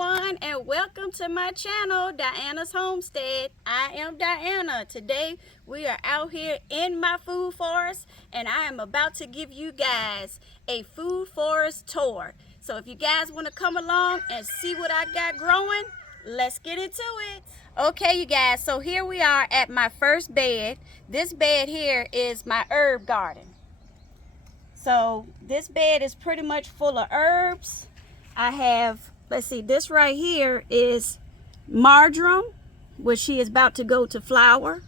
everyone, and welcome to my channel, Dianna's Homestead. I am Dianna. Today we are out here in my food forest, and I am about to give you guys a food forest tour. So if you guys want to come along and see what I got growing, let's get into it. Okay, you guys, so here we are at my first bed. This bed here is my herb garden. So this bed is pretty much full of herbs. I have, let's see, this right here is marjoram, which she is about to go to flower.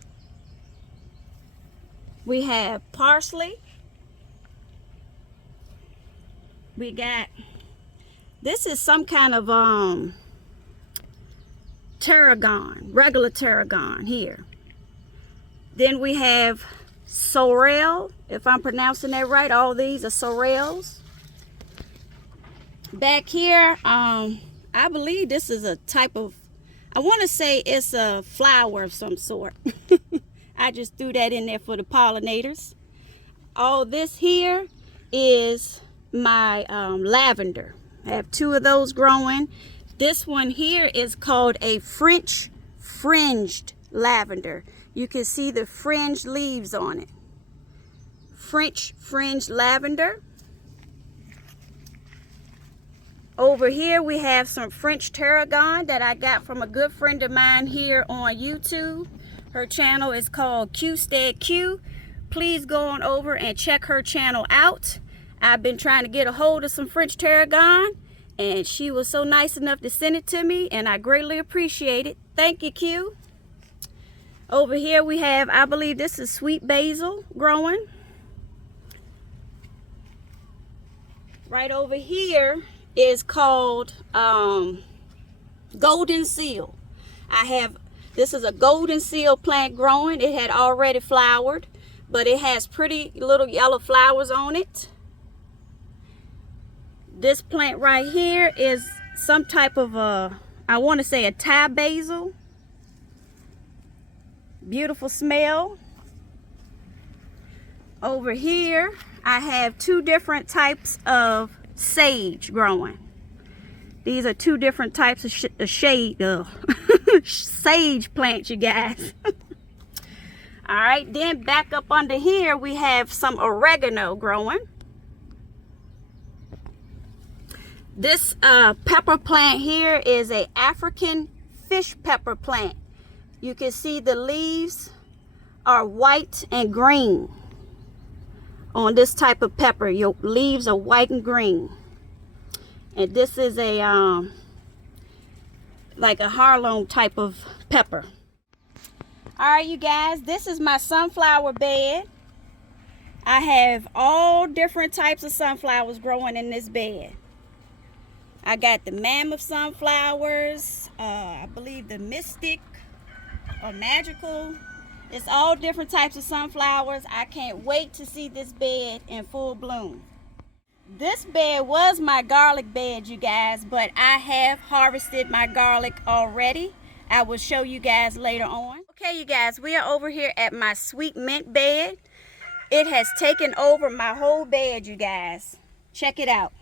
We have parsley. We got, this is some kind of tarragon, regular tarragon here. Then we have sorrel, if I'm pronouncing that right. All these are sorrels. Back here, I believe this is a type of, I want to say it's a flower of some sort. I just threw that in there for the pollinators. All this here is my lavender. I have two of those growing. This one here is called a French fringed lavender. You can see the fringed leaves on it. French fringed lavender. Over here we have some French tarragon that I got from a good friend of mine here on YouTube. Her channel is called Qstead Q. Please go on over and check her channel out. I've been trying to get a hold of some French tarragon, and she was so nice enough to send it to me, and I greatly appreciate it. Thank you, Q. Over here we have, I believe this is sweet basil growing. Right over here is called golden seal. This is a golden seal plant growing. It had already flowered, but it has pretty little yellow flowers on it. This plant right here is some type of I want to say a Thai basil. Beautiful smell. Over here I have two different types of sage growing. These are two different types of sage plants, you guys. All right, then back up under here we have some oregano growing. This pepper plant here is a African fish pepper plant. You can see the leaves are white and green. On this type of pepper, your leaves are white and green. And this is a like a Harlem type of pepper. All right, you guys, this is my sunflower bed. I have all different types of sunflowers growing in this bed. I got the mammoth sunflowers, I believe the mystic or magical. It's all different types of sunflowers. I can't wait to see this bed in full bloom. This bed was my garlic bed, you guys, but I have harvested my garlic already. I will show you guys later on. Okay, you guys, we are over here at my sweet mint bed. It has taken over my whole bed, you guys. Check it out.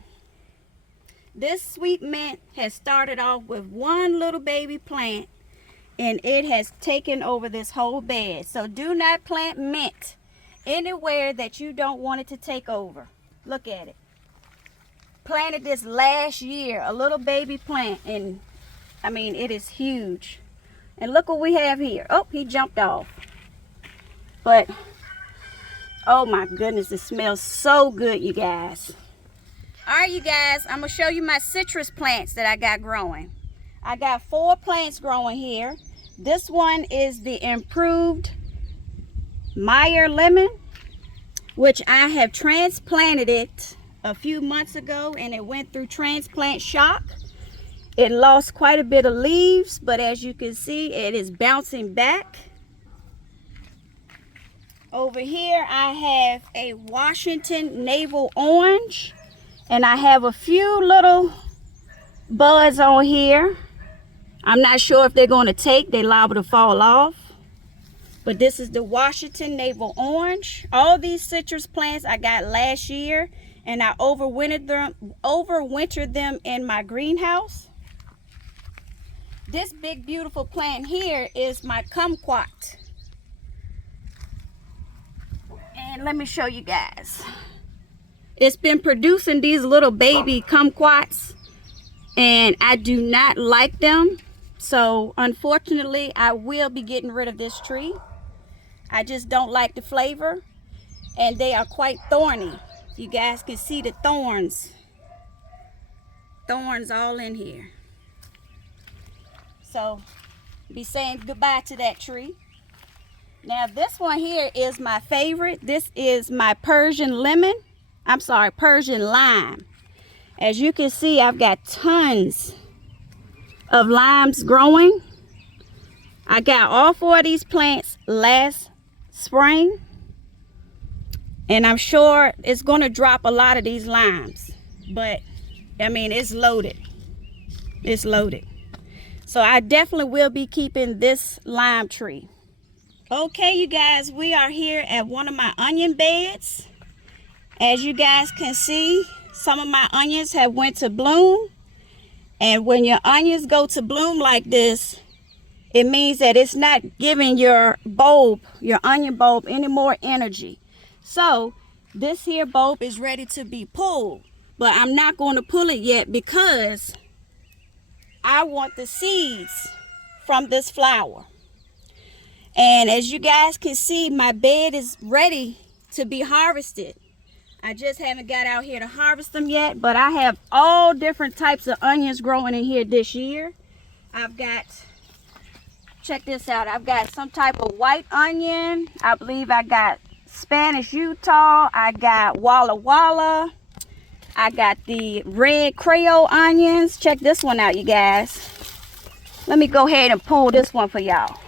This sweet mint has started off with one little baby plant, and it has taken over this whole bed. So do not plant mint anywhere that you don't want it to take over. Look at it. Planted this last year, a little baby plant, and I mean, it is huge. And look what we have here. Oh, he jumped off. But oh my goodness, it smells so good, you guys. All right, you guys, I'm gonna show you my citrus plants that I got growing. I got 4 plants growing here. This one is the improved Meyer lemon, which I have transplanted it a few months ago, and it went through transplant shock. It lost quite a bit of leaves, but as you can see, it is bouncing back. Over here I have a Washington navel orange, and I have a few little buds on here. I'm not sure if they're going to take. They're liable to fall off. But this is the Washington navel orange. All these citrus plants I got last year, and I overwintered them in my greenhouse. This big beautiful plant here is my kumquat. And let me show you guys. It's been producing these little baby kumquats, and I do not like them. So unfortunately, I will be getting rid of this tree. I just don't like the flavor, and they are quite thorny. You guys can see the thorns all in here. So be saying goodbye to that tree. Now this one here is my favorite. This is my Persian lime. As you can see, I've got tons of limes growing. I got all 4 of these plants last spring, and I'm sure it's going to drop a lot of these limes, but I mean, it's loaded. It's loaded. So I definitely will be keeping this lime tree. Okay, you guys, we are here at one of my onion beds. As you guys can see, some of my onions have went to bloom. And when your onions go to bloom like this, it means that it's not giving your bulb, your onion bulb, any more energy. So this here bulb is ready to be pulled, but I'm not going to pull it yet because I want the seeds from this flower. And as you guys can see, my bed is ready to be harvested. I just haven't got out here to harvest them yet, but I have all different types of onions growing in here this year. I've got, check this out, I've got some type of white onion. I believe I got Spanish Utah. I got Walla Walla. I got the red Creole onions. Check this one out, you guys. Let me go ahead and pull this one for y'all.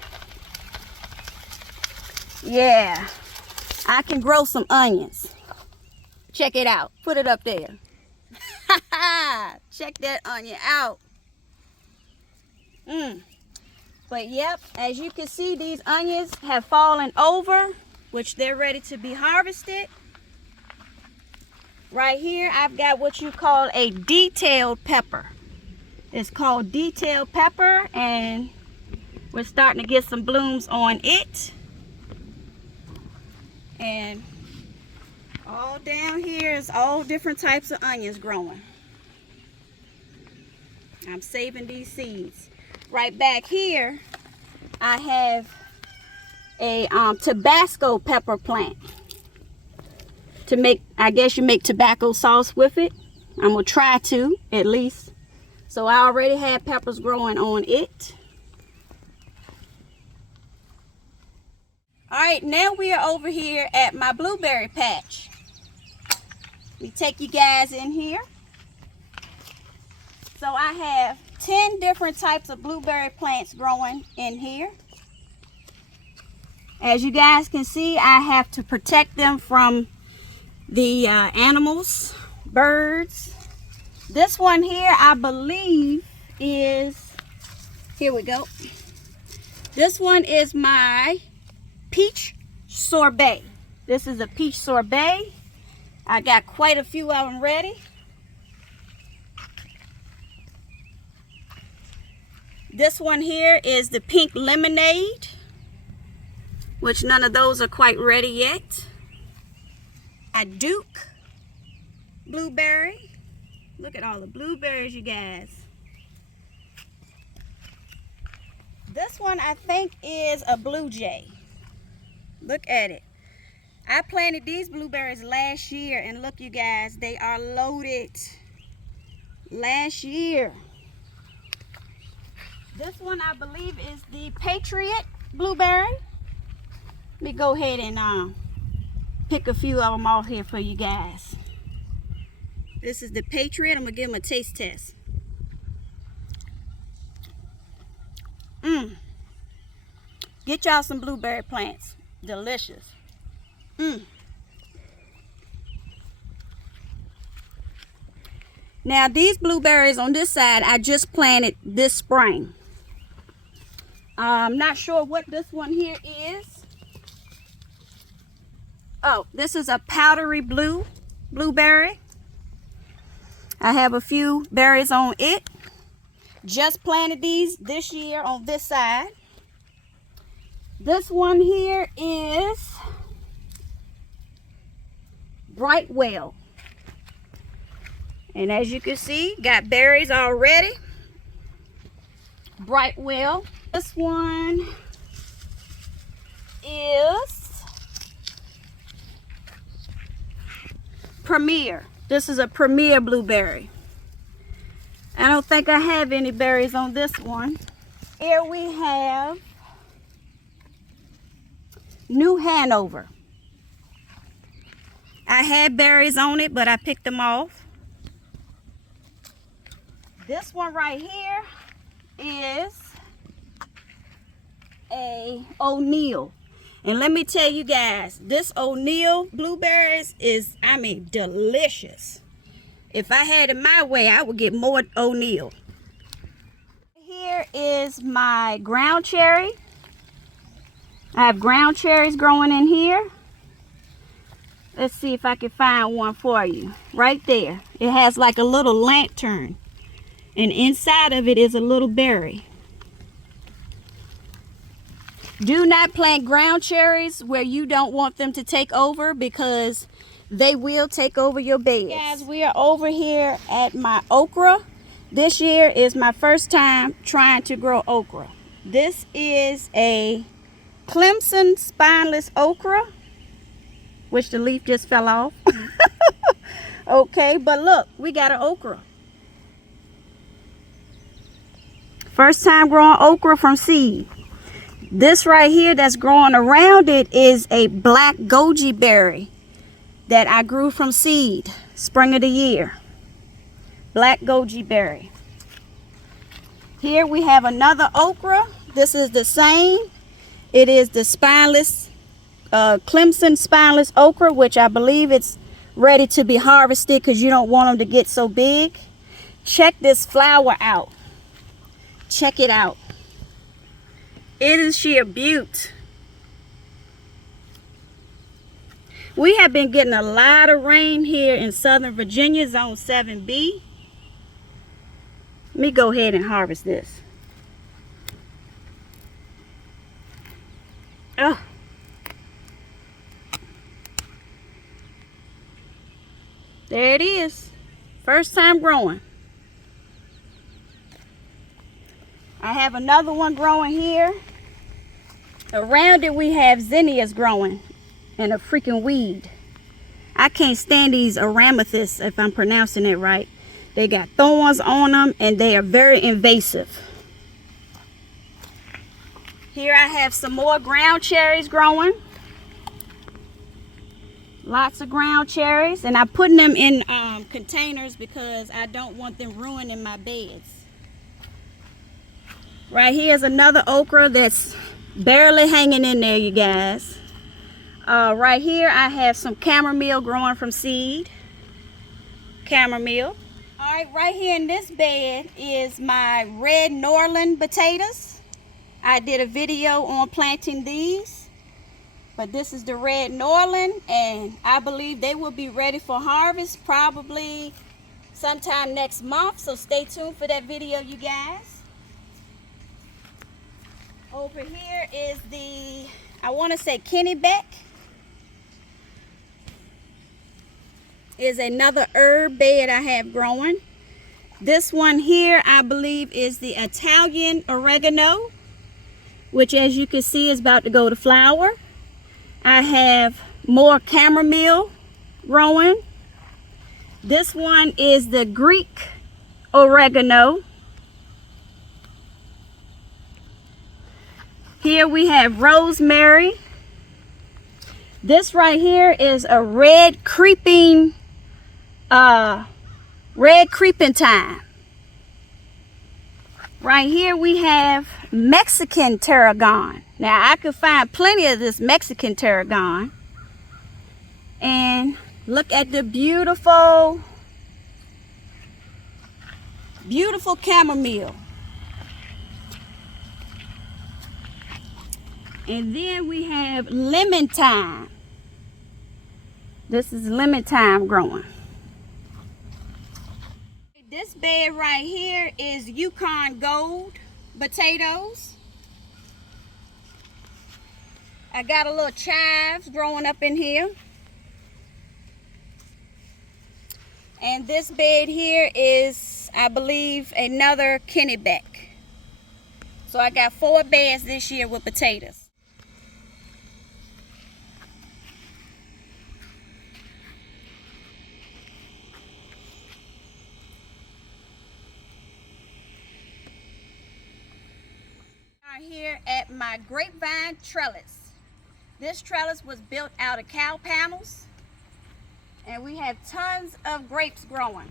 Yeah, I can grow some onions. Check it out. Put it up there. Check that onion out. But yep, as you can see, these onions have fallen over, which they're ready to be harvested. Right here, I've got what you call a detailed pepper. It's called detailed pepper, and we're starting to get some blooms on it. And all down here is all different types of onions growing. I'm saving these seeds. Right back here, I have a Tabasco pepper plant. To make, I guess you make tobacco sauce with it. I'm gonna try to, at least. So I already have peppers growing on it. All right, now we are over here at my blueberry patch. Let me take you guys in here. So I have 10 different types of blueberry plants growing in here. As you guys can see, I have to protect them from the animals, birds. This one here, I believe is, here we go. This one is my peach sorbet. This is a peach sorbet. I got quite a few of them ready. This one here is the pink lemonade, which none of those are quite ready yet. A Duke blueberry. Look at all the blueberries, you guys. This one I think is a blue jay. Look at it. I planted these blueberries last year, and look, you guys, they are loaded. Last year. This one I believe is the Patriot blueberry. Let me go ahead and pick a few of them off here for you guys. This is the Patriot. I'm gonna give them a taste test. Get y'all some blueberry plants. Delicious. Now these blueberries on this side I just planted this spring. I'm not sure what this one here is. Oh, this is a powdery blue blueberry. I have a few berries on it. Just planted these this year on this side. This one here is Brightwell. And as you can see, got berries already. Brightwell. This one is Premier. This is a Premier blueberry. I don't think I have any berries on this one. Here we have New Hanover. I had berries on it, but I picked them off. This one right here is a O'Neill. And let me tell you guys, this O'Neill blueberries is, I mean, delicious. If I had it my way, I would get more O'Neill. Here is my ground cherry. I have ground cherries growing in here. Let's see if I can find one for you. Right there. It has like a little lantern. And inside of it is a little berry. Do not plant ground cherries where you don't want them to take over, because they will take over your beds. Guys, we are over here at my okra. This year is my first time trying to grow okra. This is a Clemson spineless okra, which the leaf just fell off. Okay, but look, we got an okra. First time growing okra from seed. This right here that's growing around it is a black goji berry that I grew from seed, spring of the year. Black goji berry. Here we have another okra. This is the same. It is the spineless, Clemson spineless okra, which I believe it's ready to be harvested because you don't want them to get so big. Check this flower out. Check it out. Isn't she a beaut? We have been getting a lot of rain here in Southern Virginia, Zone 7B. Let me go ahead and harvest this. Oh. There it is. First time growing. I have another one growing here. Around it we have zinnias growing. And a freaking weed. I can't stand these aramethus, if I'm pronouncing it right. They got thorns on them and they are very invasive. Here I have some more ground cherries growing. Lots of ground cherries, and I'm putting them in containers because I don't want them ruining my beds. Right here is another okra that's barely hanging in there, you guys. Right here I have some chamomile growing from seed. Chamomile. Alright, right here in this bed is my red Norland potatoes. I did a video on planting these. But this is the red Norland, and I believe they will be ready for harvest probably sometime next month. So stay tuned for that video, you guys. Over here is the, I want to say Kennebec. Is another herb bed I have growing. This one here I believe is the Italian oregano, which as you can see is about to go to flower. I have more chamomile growing. This one is the Greek oregano. Here we have rosemary. This right here is a red creeping thyme. Right here we have Mexican tarragon. Now I could find plenty of this Mexican tarragon. And look at the beautiful, beautiful chamomile. And then we have lemon thyme. This is lemon thyme growing. This This bed right here is Yukon Gold potatoes. I got a little chives growing up in here. And this bed here is, I believe, another Kennebec. So I got 4 beds this year with potatoes. Here at my Grapevine trellis. This trellis was built out of cow panels, and we have tons of grapes growing.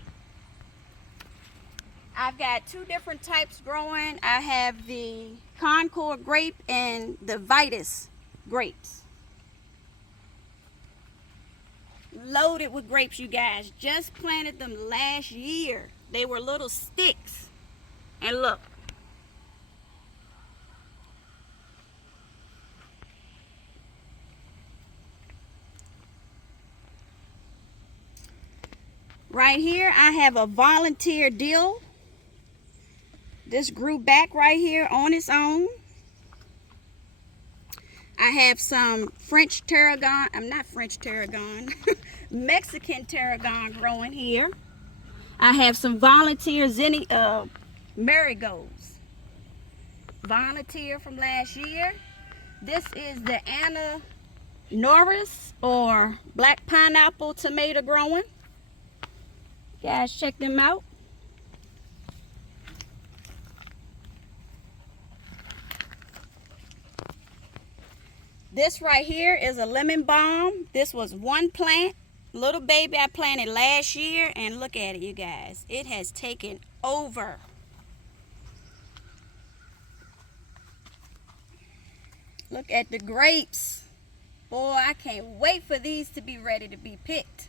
I've got 2 different types growing. I have the Concord grape and the Vitus grapes. Loaded with grapes, you guys. Just planted them last year. They were little sticks, and look. Right here, I have a volunteer dill. This grew back right here on its own. I have some French tarragon, not French tarragon, Mexican tarragon growing here. I have some volunteer marigolds. Volunteer from last year. This is the Anna Norris or black pineapple tomato growing. Guys, check them out. This right here is a lemon balm. This was one plant, little baby I planted last year, and look at it, you guys. It has taken over. Look at the grapes. Boy, I can't wait for these to be ready to be picked.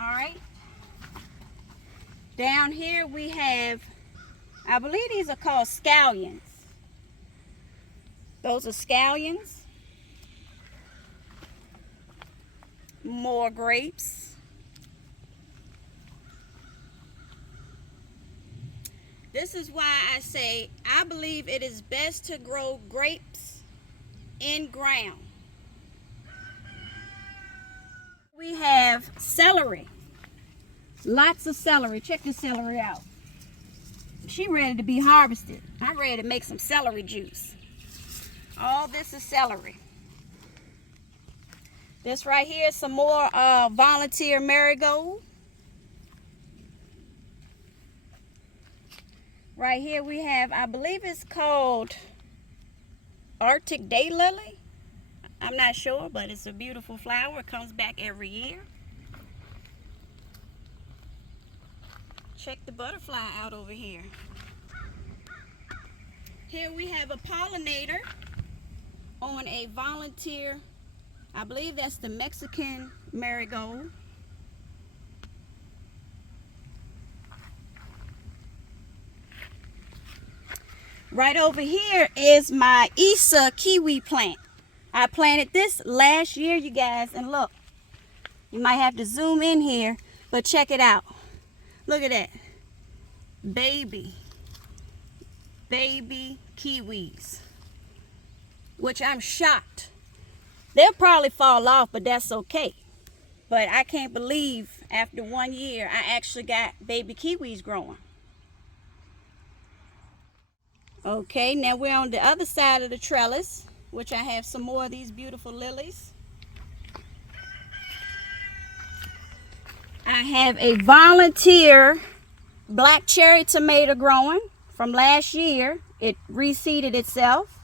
All right, down here we have, I believe these are called scallions. Those are scallions. More grapes. This is why I say I believe it is best to grow grapes in ground. We have celery. Lots of celery. Check the celery out. She ready to be harvested. I'm ready to make some celery juice. All this is celery. This right here is some more volunteer marigold. Right here we have, I believe it's called Arctic daylily. I'm not sure, but it's a beautiful flower. It comes back every year. Check the butterfly out over here. Here we have a pollinator on a volunteer, I believe that's the Mexican marigold. Right over here is my Isa kiwi plant. I planted this last year, you guys, and look, you might have to zoom in here, but check it out. Look at that. Baby kiwis, which I'm shocked. They'll probably fall off, but that's okay. But I can't believe after 1 year, I actually got baby kiwis growing. Okay, now we're on the other side of the trellis, which I have some more of these beautiful lilies. I have a volunteer black cherry tomato growing from last year. It reseeded itself.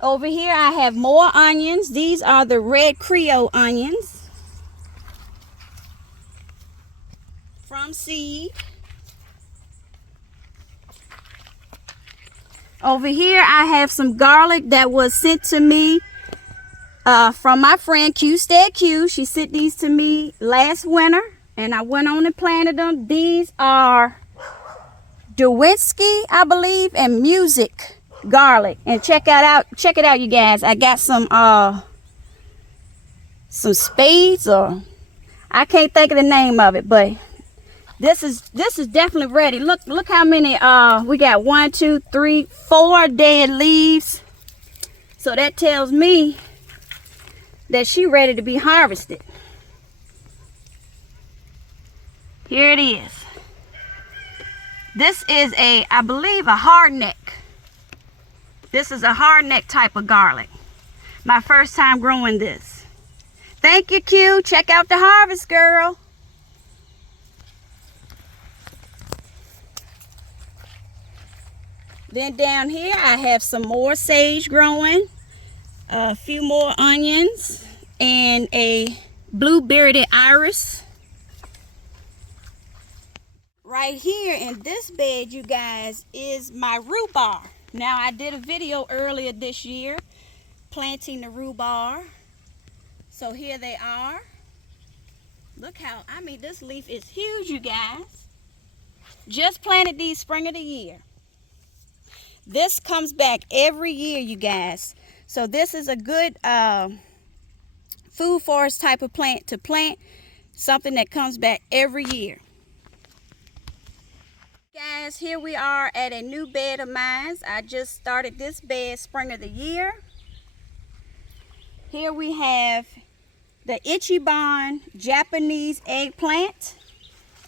Over here I have more onions. These are the red Creole onions from seed. Over here I have some garlic that was sent to me from my friend Qstead Q. She sent these to me last winter and I went on and planted them. These are Dewitsky, I believe, and Music garlic. And check it out, you guys. I got some some spades, or I can't think of the name of it, but this is definitely ready. Look how many we got. 1, 2, 3, 4 dead leaves. So that tells me that she's ready to be harvested. Here it is. This is I believe a hardneck. This is a hardneck type of garlic. My first time growing this. Thank you, Q. Check out the harvest, girl. Then down here I have some more sage growing, a few more onions, and a blue-bearded iris. Right here in this bed, you guys, is my rhubarb. Now, I did a video earlier this year planting the rhubarb. So here they are. Look how, I mean, this leaf is huge, you guys. Just planted these spring of the year. This comes back every year, you guys. So this is a good food forest type of plant to plant. Something that comes back every year. Guys, here we are at a new bed of mine. I just started this bed spring of the year. Here we have the Ichiban Japanese eggplant,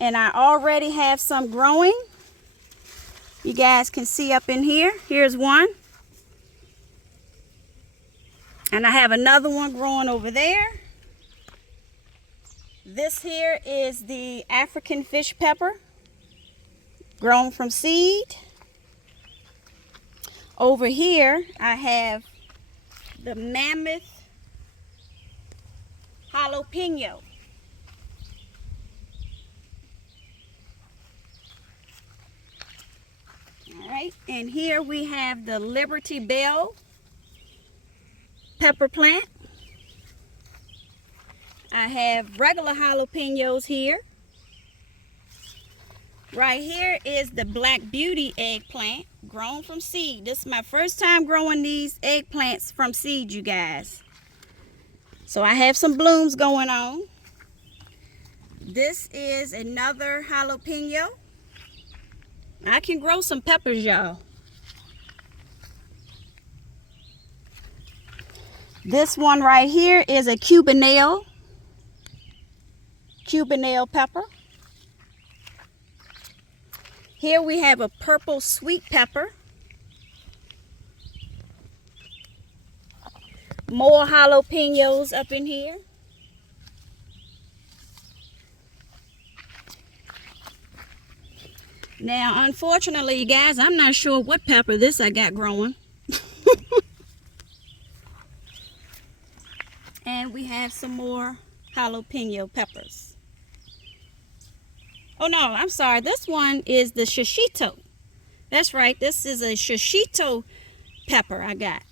and I already have some growing. You guys can see up in here. Here's one, and I have another one growing over there. This here is the African fish pepper, grown from seed. Over here I have the mammoth jalapeno. All right, and here we have the Liberty Bell pepper plant. I have regular jalapenos here. Right here is the Black Beauty eggplant, grown from seed. This is my first time growing these eggplants from seed, you guys. So I have some blooms going on. This is another jalapeno. I can grow some peppers, y'all. This one right here is a Cubanelle pepper. Here we have a purple sweet pepper. More jalapenos up in here. Now, unfortunately, you guys, I'm not sure what pepper this I got growing. And we have some more jalapeno peppers. Oh no, I'm sorry. This one is the shishito. That's right. This is a shishito pepper I got.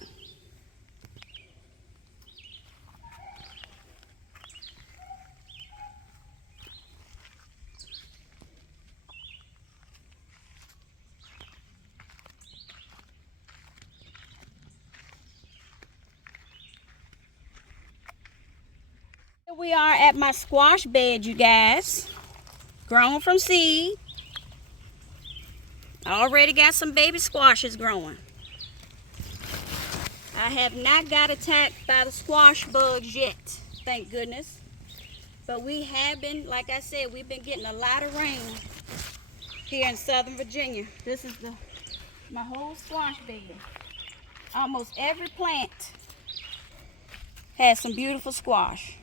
Here we are at my squash bed, you guys. Grown from seed. I already got some baby squashes growing. I have not got attacked by the squash bugs yet, thank goodness. But we have been, like I said, we've been getting a lot of rain here in Southern Virginia. This is my whole squash bed. Almost every plant has some beautiful squash.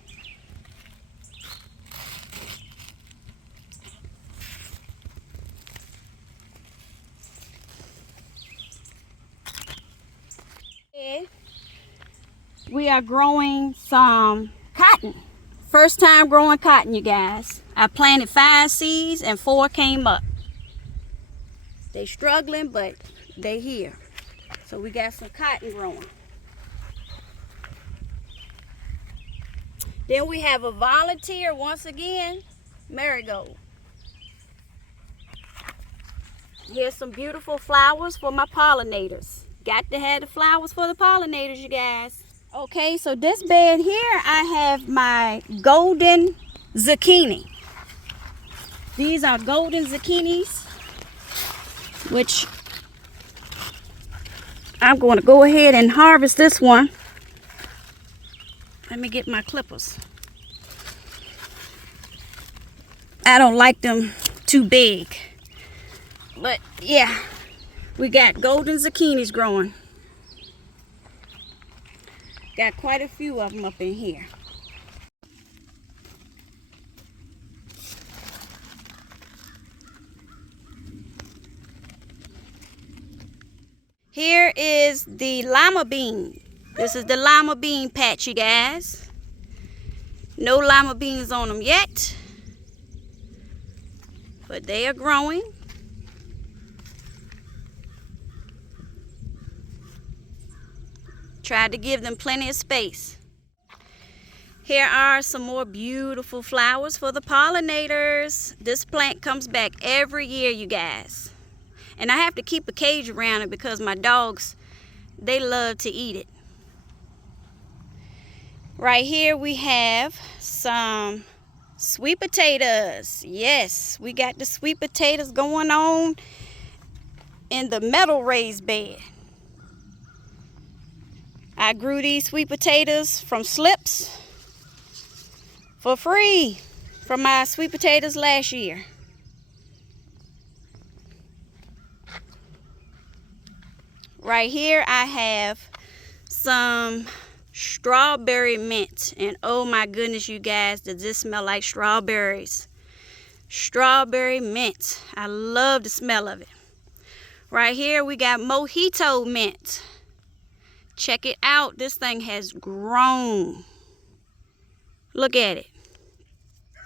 We are growing some cotton. First time growing cotton, you guys. I planted 5 seeds and 4 came up. They struggling, but they here. So we got some cotton growing. Then we have a volunteer once again, marigold. Here's some beautiful flowers for my pollinators. Got to have the flowers for the pollinators, you guys. Okay, so this bed here, I have my golden zucchini. These are golden zucchinis, which I'm going to go ahead and harvest this one. Let me get my clippers. I don't like them too big. But yeah, we got golden zucchinis growing. Got quite a few of them up in here. Here is the lima bean. This is the lima bean patch, you guys. No lima beans on them yet, but they are growing. Tried to give them plenty of space. Here are some more beautiful flowers for the pollinators. This plant comes back every year, you guys. And I have to keep a cage around it because my dogs, they love to eat it. Right here we have some sweet potatoes. Yes, we got the sweet potatoes going on in the metal raised bed. I grew these sweet potatoes from slips for free from my sweet potatoes last year. Right here I have some strawberry mint, and oh my goodness, you guys, does this smell like strawberries? Strawberry mint. I love the smell of it. Right here we got mojito mint. Check it out. This thing has grown. Look at it.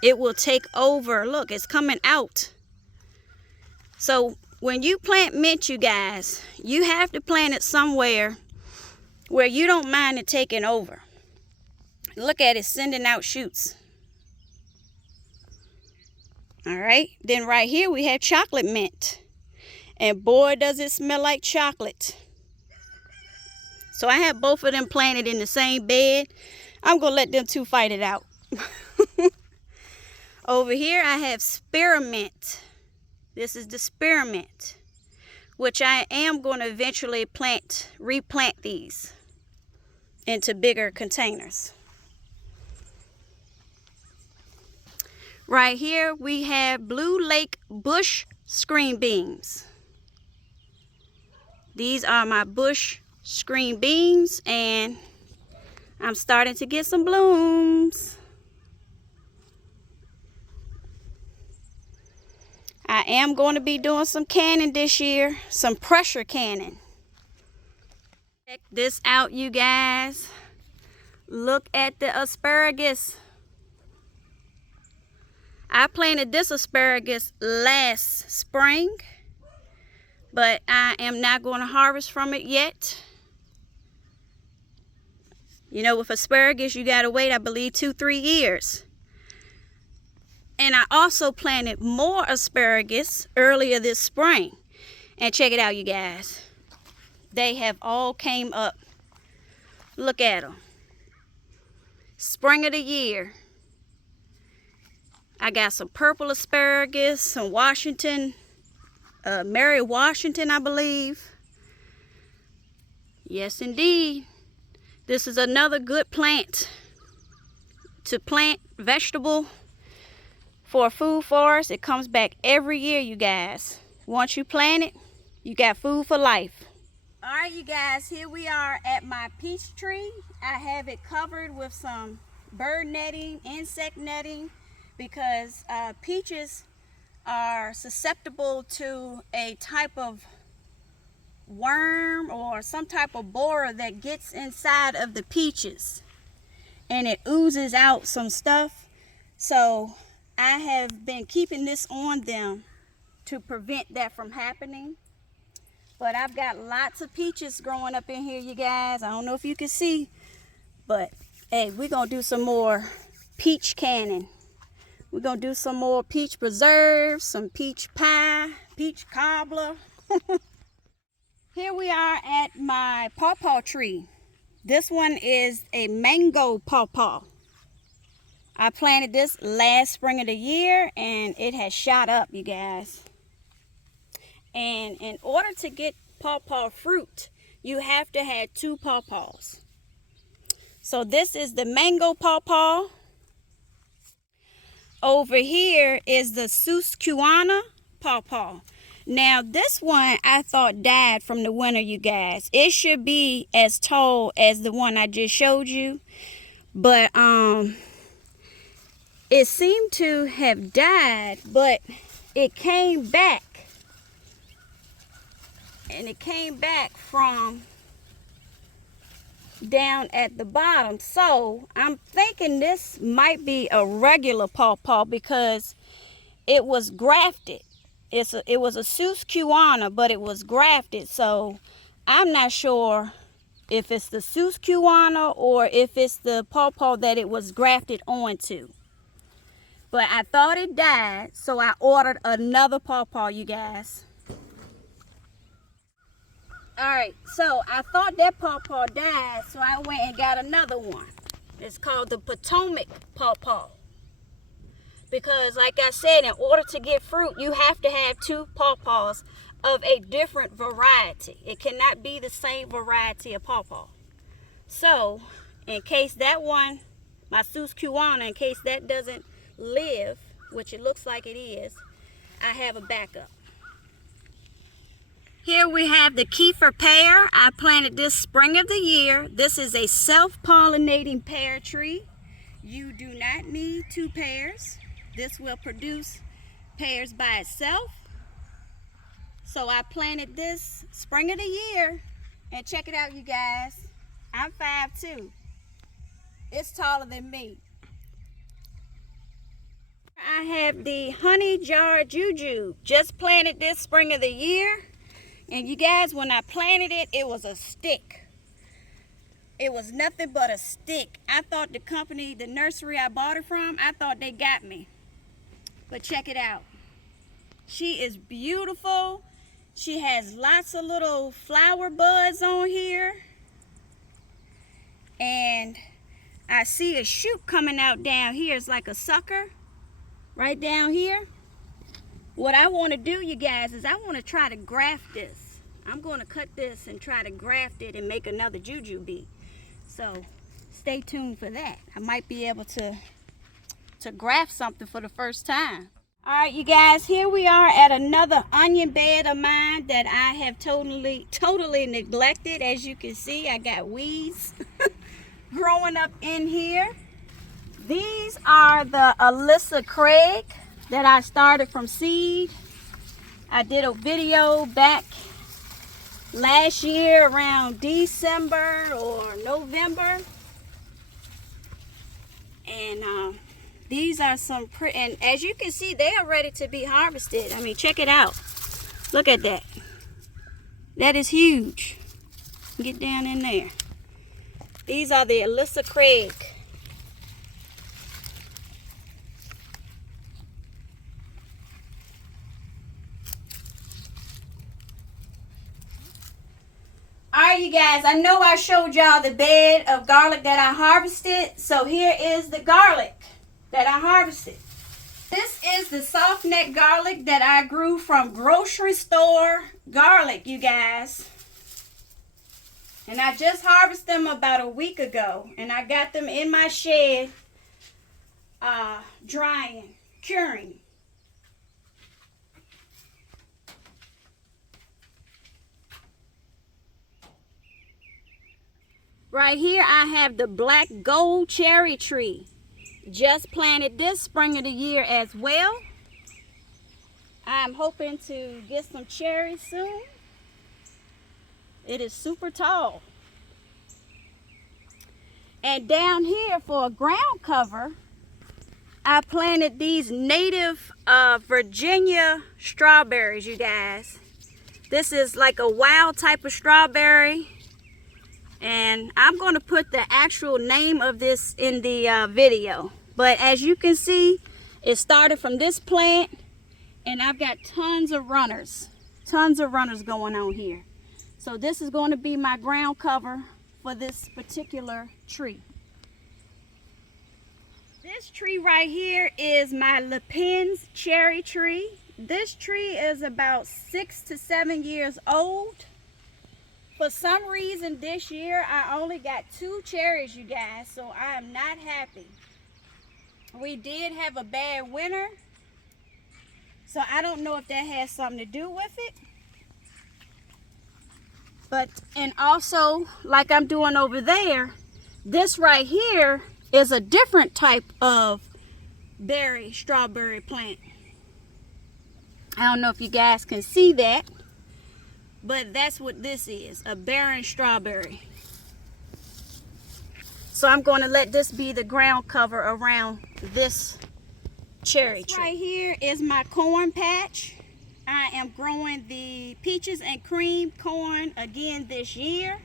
It will take over. Look, it's coming out. So when you plant mint, you guys, you have to plant it somewhere where you don't mind it taking over. Look at it sending out shoots. All right. Then right here we have chocolate mint. And boy, does it smell like chocolate. So I have both of them planted in the same bed. I'm going to let them two fight it out. Over here I have spearmint. This is the spearmint, which I am going to eventually replant these into bigger containers. Right here we have Blue Lake bush screen beans. These are my bush screen beans, and I'm starting to get some blooms. I am going to be doing some canning this year, some pressure canning. Check this out, you guys. Look at the asparagus. I planted this asparagus last spring, but I am not going to harvest from it yet. You know, with asparagus, you got to wait, I believe, 2-3 years. And I also planted more asparagus earlier this spring. And check it out, you guys. They have all came up. Look at them. Spring of the year. I got some purple asparagus, some Washington, Mary Washington, I believe. Yes, indeed. This is another good plant to plant vegetable for a food forest. It comes back every year, you guys. Once you plant it, you got food for life. All right, you guys, here we are at my peach tree. I have it covered with some bird netting, insect netting, because peaches are susceptible to a type of worm or some type of borer that gets inside of the peaches, and it oozes out some stuff. So I have been keeping this on them to prevent that from happening. But I've got lots of peaches growing up in here, you guys. I don't know if you can see, but hey, we're gonna do some more peach canning. We're gonna do some more peach preserves, some peach pie, peach cobbler. Here we are at my pawpaw tree. This one is a mango pawpaw. I planted this last spring of the year and it has shot up, you guys. And in order to get pawpaw fruit, you have to have 2 pawpaws. So this is the mango pawpaw. Over here is the Susquehanna pawpaw. Now this one I thought died from the winter, you guys. It should be as tall as the one I just showed you, but it seemed to have died, but it came back, and it came back from down at the bottom. So I'm thinking this might be a regular pawpaw because it was grafted. It was a Susquehanna, but it was grafted. So I'm not sure if it's the Susquehanna or if it's the pawpaw that it was grafted onto. But I thought it died, so I ordered another pawpaw, you guys. Alright, so I thought that pawpaw died, so I went and got another one. It's called the Potomac pawpaw. Because like I said, in order to get fruit, you have to have 2 pawpaws of a different variety. It cannot be the same variety of pawpaw. So, in case that one, my Susquehanna, in case that doesn't live, which it looks like it is, I have a backup. Here we have the Kiefer pear. I planted this spring of the year. This is a self-pollinating pear tree. You do not need 2 pears. This will produce pears by itself. So I planted this spring of the year, and check it out, you guys. I'm 5'2". It's taller than me. I have the honey jar juju. Just planted this spring of the year. And you guys, when I planted it, it was a stick. It was nothing but a stick. I thought the company, the nursery I bought it from, I thought they got me. But check it out. She is beautiful. She has lots of little flower buds on here. And I see a shoot coming out down here. It's like a sucker right down here. What I want to do, you guys, is I want to try to graft this. I'm going to cut this and try to graft it and make another jujube. So stay tuned for that. I might be able to graft something for the first time. All right, you guys, here we are at another onion bed of mine that I have totally neglected. As you can see, I got weeds growing up in here. These are the Alyssa Craig that I started from seed. I did a video back last year around December or November, and these are some pretty, and as you can see, they are ready to be harvested. I mean, check it out. Look at that. That is huge. Get down in there. These are the Alyssa Craig. Alright, you guys, I know I showed y'all the bed of garlic that I harvested. So here is the garlic that I harvested. This is the soft neck garlic that I grew from grocery store garlic, you guys. And I just harvested them about a week ago. And I got them in my shed drying, curing. Right here I have the black gold cherry tree. Just planted this spring of the year as well. I'm hoping to get some cherries soon. It is super tall. And down here for a ground cover, I planted these native Virginia strawberries, you guys. This is like a wild type of strawberry. And I'm going to put the actual name of this in the video. But as you can see, it started from this plant. And I've got tons of runners. Tons of runners going on here. So this is going to be my ground cover for this particular tree. This tree right here is my Le Pen's cherry tree. This tree is about 6 to 7 years old. For some reason this year I only got 2 cherries, you guys, so I am not happy. We did have a bad winter, so I don't know if that has something to do with it. But, and also, like I'm doing over there, this right here is a different type of strawberry plant. I don't know if you guys can see that, but that's what this is, a barren strawberry. So I'm going to let this be the ground cover around this cherry tree. Right here is my corn patch. I am growing the peaches and cream corn again this year.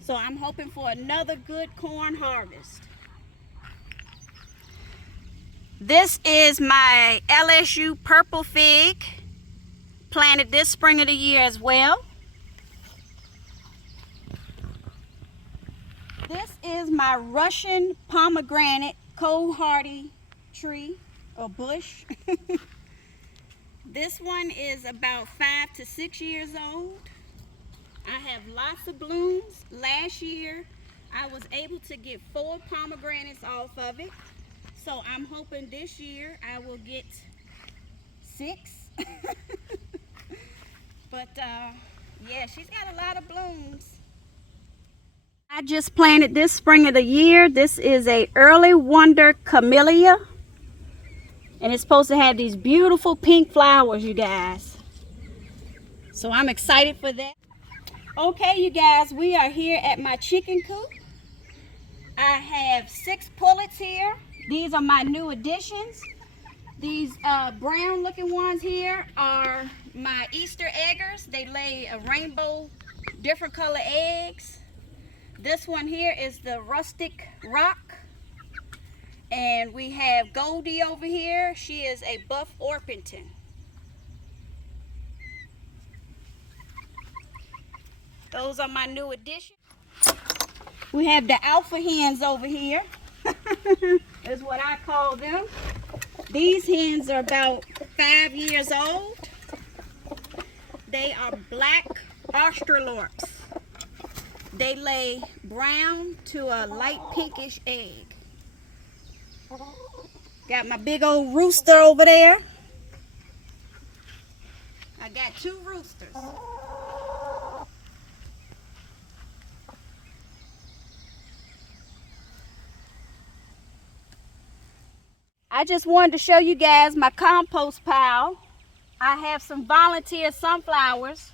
So I'm hoping for another good corn harvest. This is my LSU purple fig, planted this spring of the year as well. This is my Russian pomegranate cold hardy tree or bush. This one is about 5 to 6 years old. I have lots of blooms. Last year I was able to get 4 pomegranates off of it. So I'm hoping this year I will get 6. But yeah, she's got a lot of blooms. I just planted this spring of the year. This is a early wonder camellia. And it's supposed to have these beautiful pink flowers, you guys. So I'm excited for that. Okay, you guys, we are here at my chicken coop. I have 6 pullets here. These are my new additions. These brown looking ones here are my Easter eggers. They lay a rainbow, different color eggs. This one here is the rustic rock. And we have Goldie over here. She is a buff Orpington. Those are my new additions. We have the alpha hens over here. Is what I call them. These hens are about 5 years old. They are black Australorps. They lay brown to a light pinkish egg. Got my big old rooster over there. I got 2 roosters. I just wanted to show you guys my compost pile. I have some volunteer sunflowers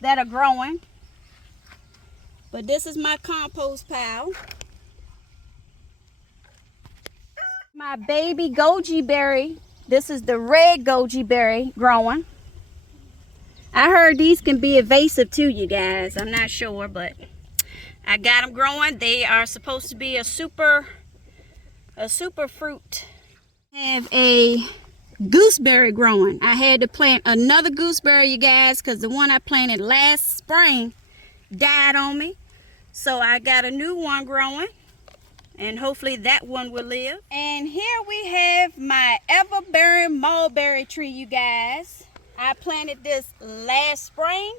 that are growing. But this is my compost pile. My baby goji berry. This is the red goji berry growing. I heard these can be invasive too, you guys. I'm not sure, but I got them growing. They are supposed to be a super fruit. I have a gooseberry growing. I had to plant another gooseberry, you guys, because the one I planted last spring died on me. So I got a new one growing, and hopefully that one will live. And here we have my ever-bearing mulberry tree, you guys. I planted this last spring.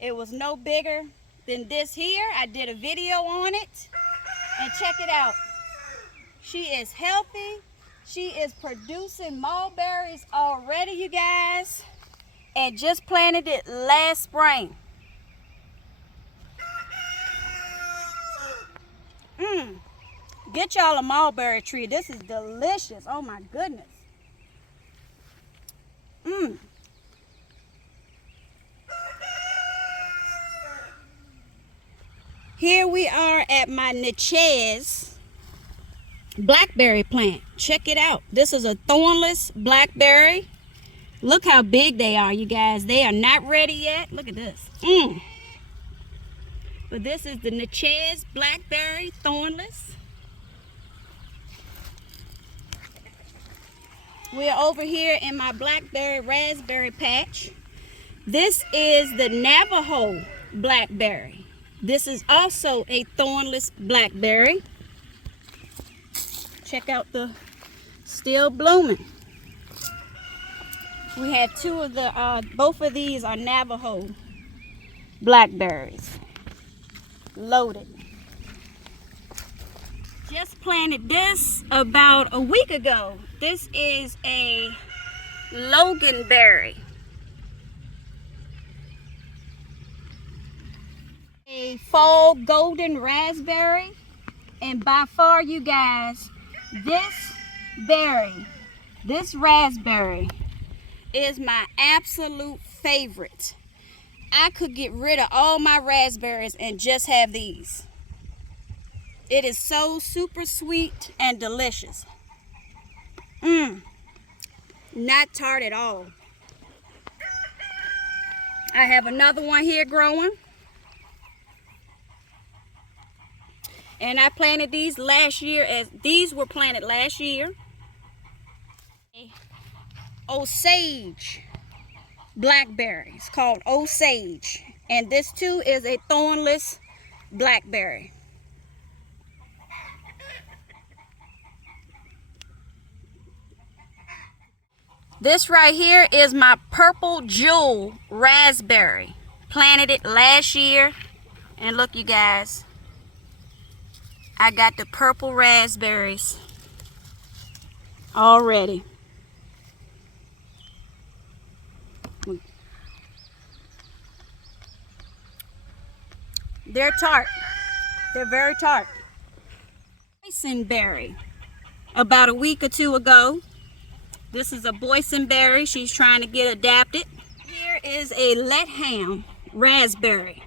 It was no bigger than this here. I did a video on it, and check it out. She is healthy. She is producing mulberries already, you guys, and just planted it last spring. Get y'all a mulberry tree. This is delicious. Oh my goodness. Here we are at my Diannashomestead blackberry plant. Check it out. This is a thornless blackberry. Look how big they are, you guys. They are not ready yet. Look at this. But this is the Diannashomestead blackberry thornless. We're over here in my blackberry raspberry patch. This is the Navajo blackberry. This is also a thornless blackberry. Check out the still blooming. We have two of the, both of these are Navajo blackberries. Loaded. Just planted this about a week ago. This is a Loganberry. A fall golden raspberry. And by far, you guys, this raspberry is my absolute favorite. I could get rid of all my raspberries and just have these. It is so super sweet and delicious. Not tart at all. I have another one here growing. And I planted these last year, as these were planted last year. Osage blackberries called Osage. And this too is a thornless blackberry. This right here is my purple jewel raspberry. Planted it last year. And look, you guys, I got the purple raspberries already. They're tart. They're very tart. Boysenberry. About a week or two ago. This is a boysenberry. She's trying to get adapted. Here is a Letham raspberry.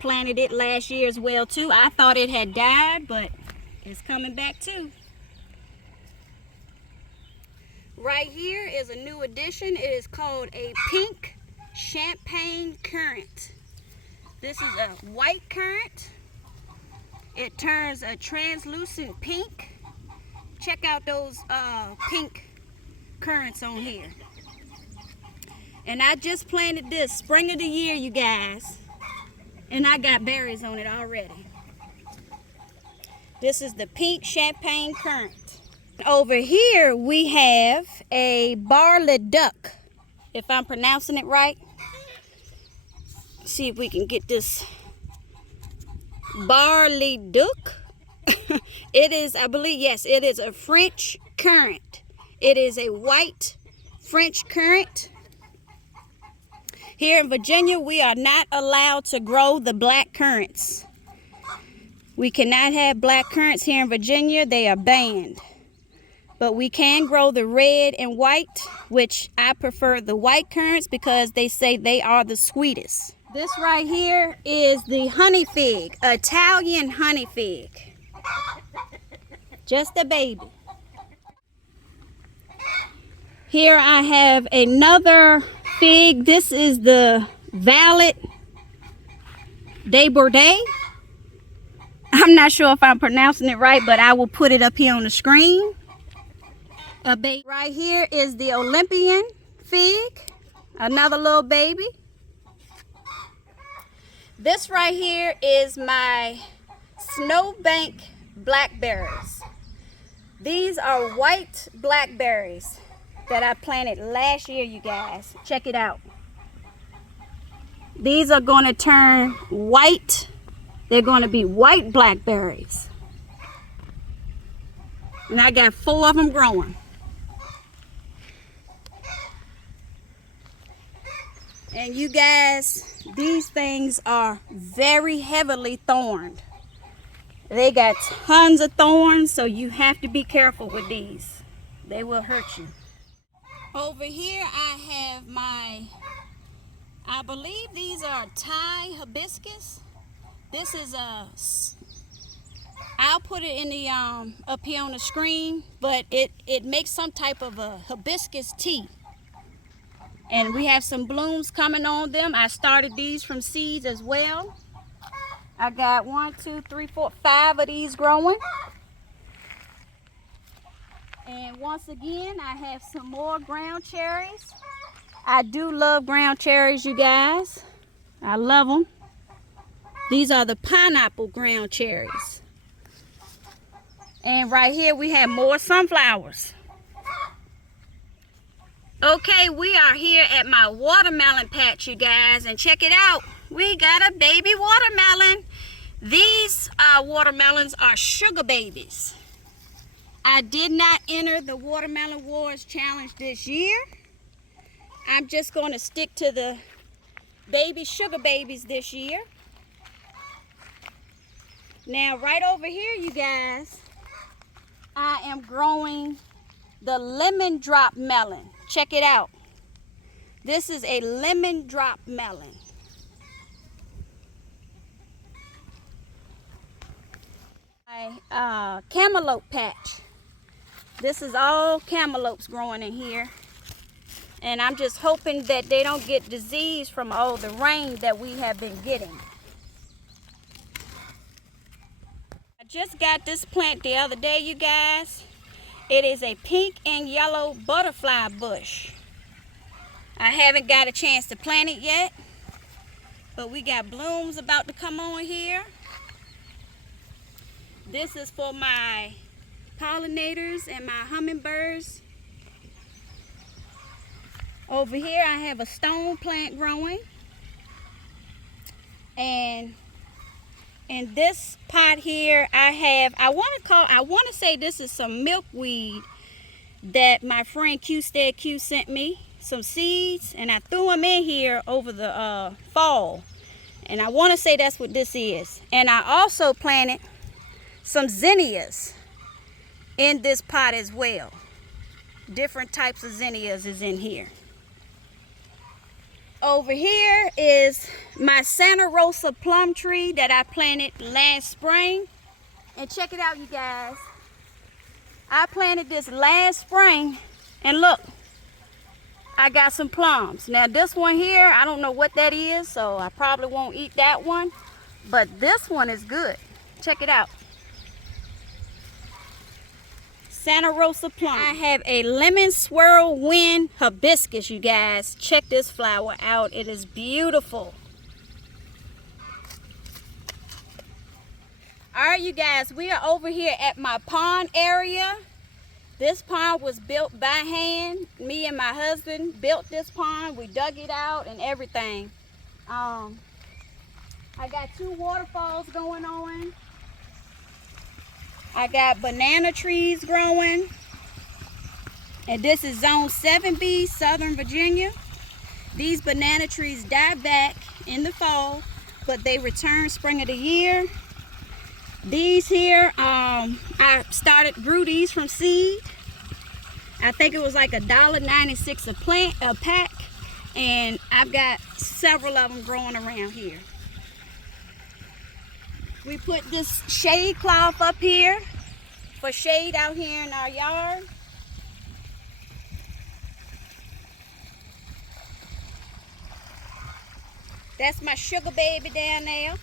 Planted it last year as well too. I thought it had died, but it's coming back too. Right here is a new addition. It is called a pink champagne currant. This is a white currant. It turns a translucent pink. Check out those pink currants on here. And I just planted this spring of the year, you guys. And I got berries on it already. This is the pink champagne currant. Over here we have a barley duck, if I'm pronouncing it right. See if we can get this barley duck. It is, I believe, yes, it is a French currant. It is a white French currant. Here in Virginia, we are not allowed to grow the black currants. We cannot have black currants here in Virginia. They are banned. But we can grow the red and white, which I prefer the white currants because they say they are the sweetest. This right here is the honey fig, Italian honey fig. Just a baby. Here I have another fig. This is the Valet de Bourdet. I'm not sure if I'm pronouncing it right, but I will put it up here on the screen. Right here is the Olympian fig, another little baby. This right here is my snowbank blackberries. These are white blackberries that I planted last year, you guys. Check it out. These are going to turn white. They're going to be white blackberries. And I got 4 of them growing. And you guys, these things are very heavily thorned. They got tons of thorns, so you have to be careful with these. They will hurt you. Over here I have my, I believe these are Thai hibiscus. This is a, I'll put it in the up here on the screen, but it makes some type of a hibiscus tea. And we have some blooms coming on them. I started these from seeds as well. I got 1, 2, 3, 4, 5 of these growing. And once again, I have some more ground cherries. I do love ground cherries, you guys. I love them. These are the pineapple ground cherries. And right here we have more sunflowers. Okay, we are here at my watermelon patch, you guys, and check it out. We got a baby watermelon. These watermelons are sugar babies. I did not enter the Watermelon Wars Challenge this year. I'm just going to stick to the baby sugar babies this year. Now, right over here, you guys, I am growing the lemon drop melon. Check it out. This is a lemon drop melon. My cantaloupe patch. This is all cantaloupes growing in here. And I'm just hoping that they don't get disease from all the rain that we have been getting. I just got this plant the other day, you guys. It is a pink and yellow butterfly bush. I haven't got a chance to plant it yet, but we got blooms about to come on here. This is for my pollinators and my hummingbirds. Over here I have a stone plant growing. And in this pot here I want to say this is some milkweed that my friend Qstead Q sent me, some seeds, and I threw them in here over the fall. And I want to say that's what this is. And I also planted some zinnias in this pot as well. Different types of zinnias is in here. Over here is my Santa Rosa plum tree that I planted last spring. And check it out, you guys. I planted this last spring, and look, I got some plums. Now this one here, I don't know what that is, so I probably won't eat that one. But this one is good. Check it out. Santa Rosa plum. I have a lemon swirl wind hibiscus, you guys. Check this flower out. It is beautiful. All right, you guys, we are over here at my pond area. This pond was built by hand. Me and my husband built this pond. We dug it out and everything. I got 2 waterfalls going on. I got banana trees growing, and this is zone 7B, Southern Virginia. These banana trees die back in the fall, but they return spring of the year. These here, I grew these from seed. I think it was like $1.96 a pack, and I've got several of them growing around here. We put this shade cloth up here for shade out here in our yard. That's my sugar baby down there.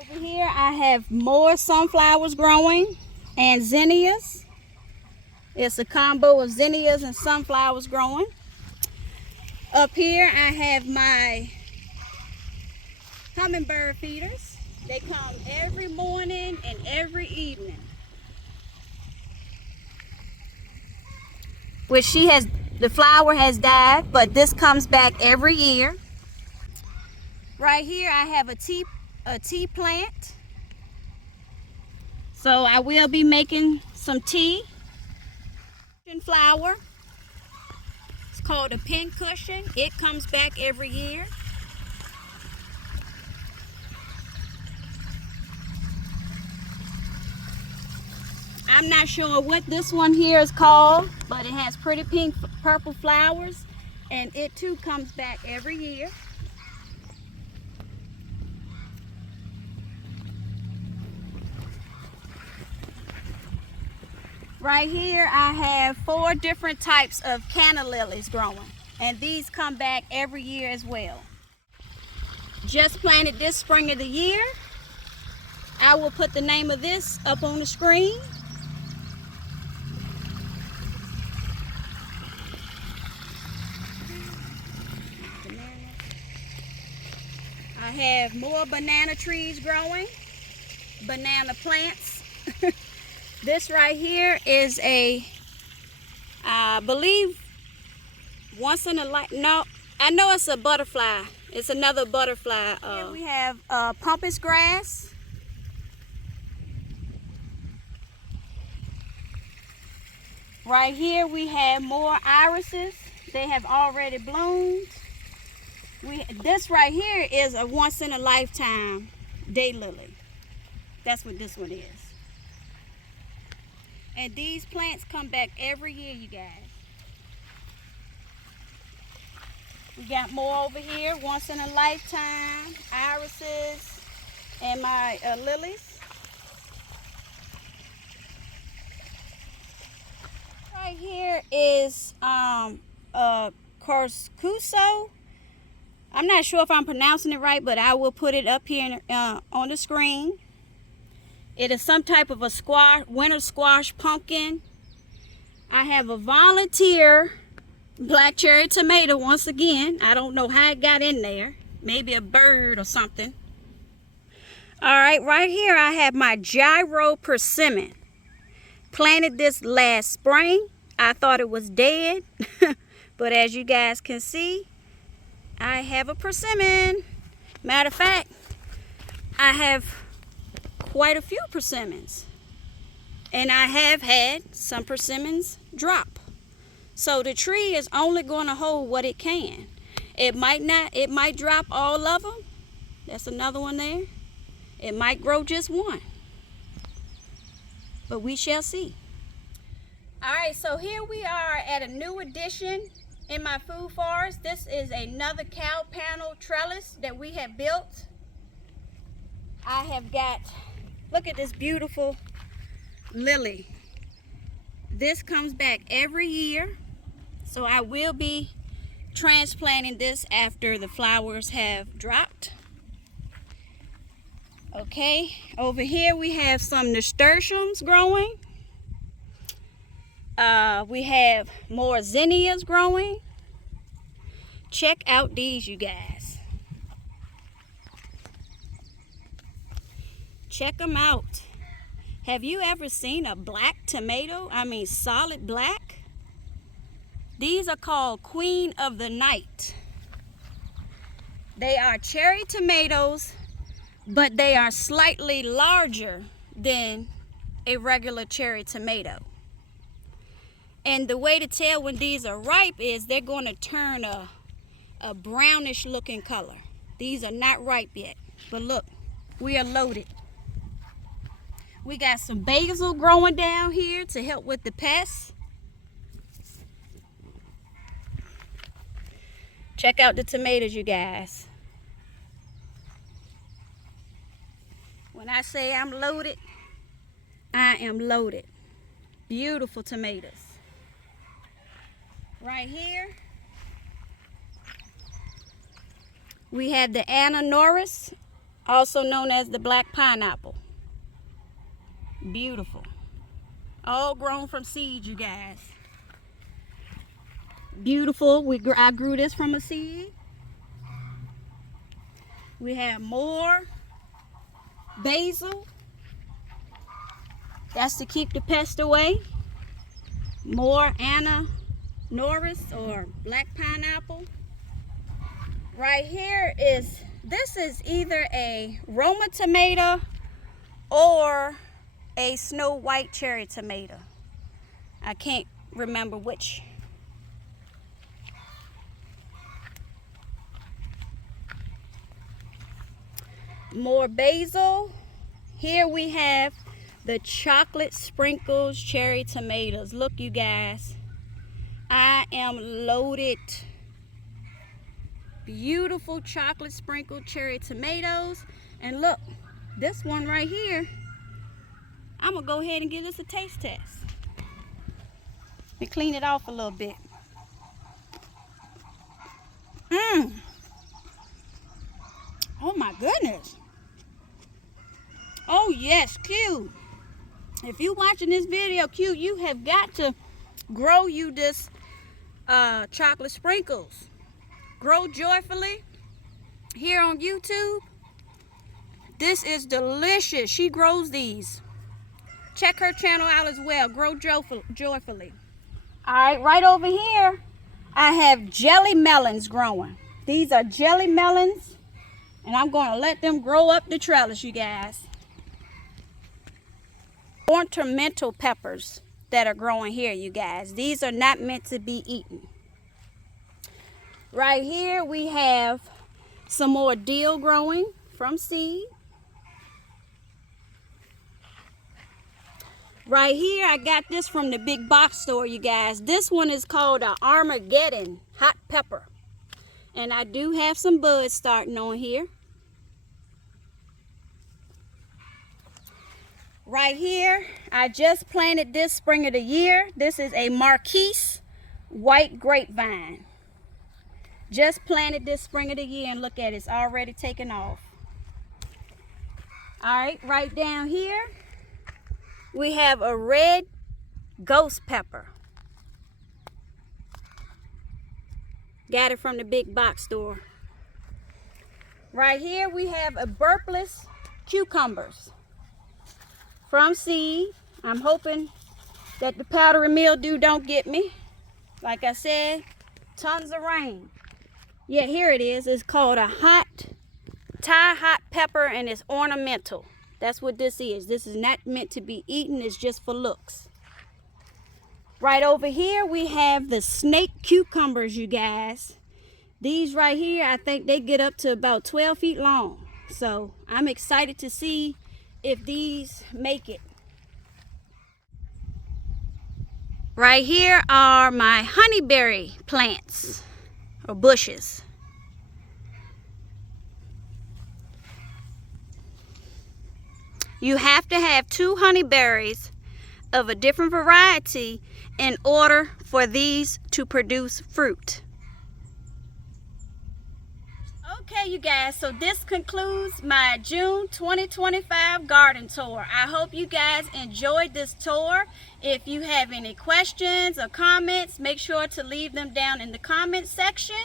Over here I have more sunflowers growing and zinnias. It's a combo of zinnias and sunflowers growing. Up here I have my hummingbird feeders. They come every morning and every evening. Which the flower has died, but this comes back every year. Right here I have a tea plant. So I will be making some tea. Flower. It's called a pincushion. It comes back every year. I'm not sure what this one here is called, but it has pretty pink purple flowers, and it too comes back every year. Right here I have 4 different types of canna lilies growing. And these come back every year as well. Just planted this spring of the year. I will put the name of this up on the screen. I have more banana trees growing, banana plants. This right here is a, I believe, once in a life, no, I know it's a butterfly. It's another butterfly. Here we have pampas grass. Right here we have more irises. They have already bloomed. This right here is a once in a lifetime daylily. That's what this one is. And these plants come back every year, you guys. We got more over here, once in a lifetime, irises, and my lilies. Right here is Corscuso. I'm not sure if I'm pronouncing it right, but I will put it up here on the screen. It is some type of a winter squash pumpkin. I have a volunteer black cherry tomato once again. I don't know how it got in there. Maybe a bird or something. All right, right here I have my gyro persimmon. Planted this last spring. I thought it was dead, but as you guys can see, I have a persimmon. Matter of fact, I have quite a few persimmons, and I have had some persimmons drop. So the tree is only going to hold what it can. It might drop all of them. That's another one there. It might grow just one, but we shall see. All right, so here we are at a new addition in my food forest. This is another cow panel trellis that we have built. I have got, look at this beautiful lily. This comes back every year, so I will be transplanting this after the flowers have dropped. Okay, over here we have some nasturtiums growing. We have more zinnias growing. Check out these, you guys. Check them out. Have you ever seen a black tomato? I mean, solid black. These are called Queen of the Night. They are cherry tomatoes, but they are slightly larger than a regular cherry tomato. And the way to tell when these are ripe is they're going to turn a brownish looking color. These are not ripe yet, but look, we are loaded. We got some basil growing down here to help with the pests. Check out the tomatoes, you guys. When I say I'm loaded, I am loaded. Beautiful tomatoes. Right here, we have the Diannashomestead, also known as the black pineapple. Beautiful. All grown from seed, you guys. Beautiful. I grew this from a seed. We have more basil. That's to keep the pest away. More Norris or black pineapple. Right here this is either a Roma tomato or a Snow White cherry tomato. I can't remember which. More basil. Here we have the chocolate sprinkles cherry tomatoes. Look, you guys. I am loaded. Beautiful chocolate sprinkled cherry tomatoes. And look, this one right here, I'm gonna go ahead and give this a taste test. Let me clean it off a little bit. Oh my goodness. Oh yes, Q. If you're watching this video, Q, you have got to grow you this chocolate sprinkles. Grow Joyfully here on YouTube. This is delicious. She grows these. Check her channel out as well. Grow Joyfully. All right, right over here, I have jelly melons growing. These are jelly melons, and I'm going to let them grow up the trellis, you guys. Ornamental peppers that are growing here, you guys. These are not meant to be eaten. Right here, we have some more dill growing from seed. Right here, I got this from the big box store, you guys. This one is called an Armageddon hot pepper. And I do have some buds starting on here. Right here, I just planted this spring of the year. This is a Marquise white grapevine. Just planted this spring of the year, and look at it, it's already taken off. All right, right down here, we have a red ghost pepper. Got it from the big box store. Right here we have a burpless cucumbers from seed. I'm hoping that the powdery mildew don't get me. Like I said, tons of rain. Yeah, here it is. It's called a Thai hot pepper, and it's ornamental. That's what this is. This is not meant to be eaten. It's just for looks. Right over here, we have the snake cucumbers, you guys. These right here, I think they get up to about 12 feet long. So I'm excited to see if these make it. Right here are my honeyberry plants or bushes. You have to have 2 honeyberries of a different variety in order for these to produce fruit. Okay, you guys, so this concludes my June 2025 garden tour. I hope you guys enjoyed this tour. If you have any questions or comments, make sure to leave them down in the comment section.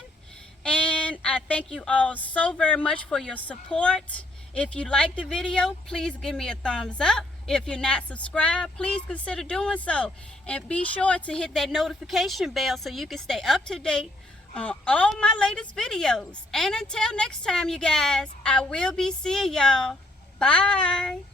And I thank you all so very much for your support. If you liked the video, please give me a thumbs up. If you're not subscribed, please consider doing so. And be sure to hit that notification bell so you can stay up to date on all my latest videos. And until next time, you guys, I will be seeing y'all. Bye.